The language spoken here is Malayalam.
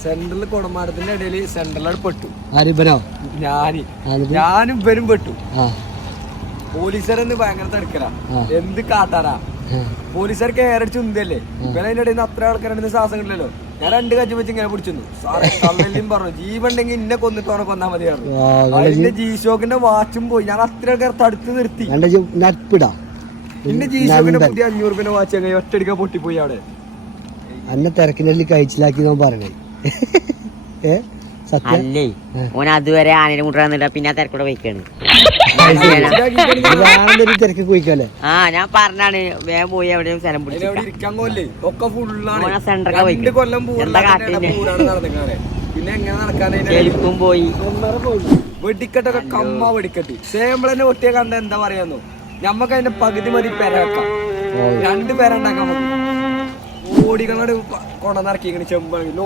സെൻട്രൽ കുടമാടത്തിന്റെ ഇടയില് സെൻട്രലാണ് പെട്ടു. ഞാനും ഇവരും പെട്ടു. പോലീസുകാരെന്ന് ഭയങ്കര തിരക്കലാ, എന്ത് കാട്ടാനാ. പോലീസുകാർക്ക് ഏറടിച്ച് ഉന്തല്ലേ, ഇവരെ അതിന്റെ ഇടയിൽ നിന്ന് അത്ര ആൾക്കാരുടെ ശ്വാസം കിട്ടില്ലല്ലോ. ഞാൻ 2 കജ്ജ് വെച്ച് ഇങ്ങനെ പിടിച്ചു. സാറേയും പറഞ്ഞു ജീവണ്ടെങ്കിൽ ഇന്നെ കൊന്നിട്ട് അവനെ കൊന്നാ മതിയായിരുന്നു. അതിന്റെ G-Shockന്റെ വാച്ചും പോയി. ഞാൻ അത്ര ആൾക്കാർ തടുത്ത് നിർത്തി. എന്റെ G-Shockന്റെ പുതിയ 500 രൂപ വാച്ച് അങ്ങനെ ഒറ്റടിക്കാ പൊട്ടിപ്പോയി. അവിടെ അന്നെ തിരക്കിനുള്ളിൽ കഴിച്ചിലാക്കി പറഞ്ഞേ. അല്ലേ ഓൻ അതുവരെ ആനയുടെ മുട്ട പിന്നെ തിരക്കൂടെ പോയിക്കാണ്. തിരക്ക് പോയിക്കല്ലേ. ഞാൻ പറഞ്ഞാണ് വേഗം പോയി എവിടെയും സ്ഥലം പിടിച്ചു. പിന്നെ എങ്ങനെ നടക്കാനും പോയി. വെടിക്കെട്ടൊക്കെ കമ്മ വെടിക്കെട്ട് സേമ്പിളന്നെ ഒട്ടിയെ കണ്ട എന്താ പറയാന്നോ, ഞമ്മക്ക് അതിന്റെ പകുതി മതി പെര വെക്കാം. 2 പേരുണ്ടാക്കാൻ മതി. ഓടിക്കങ്ങോട്ട് കൊണ്ടുവന്നിറക്കിങ്ങനെ ചെമ്പാണ്.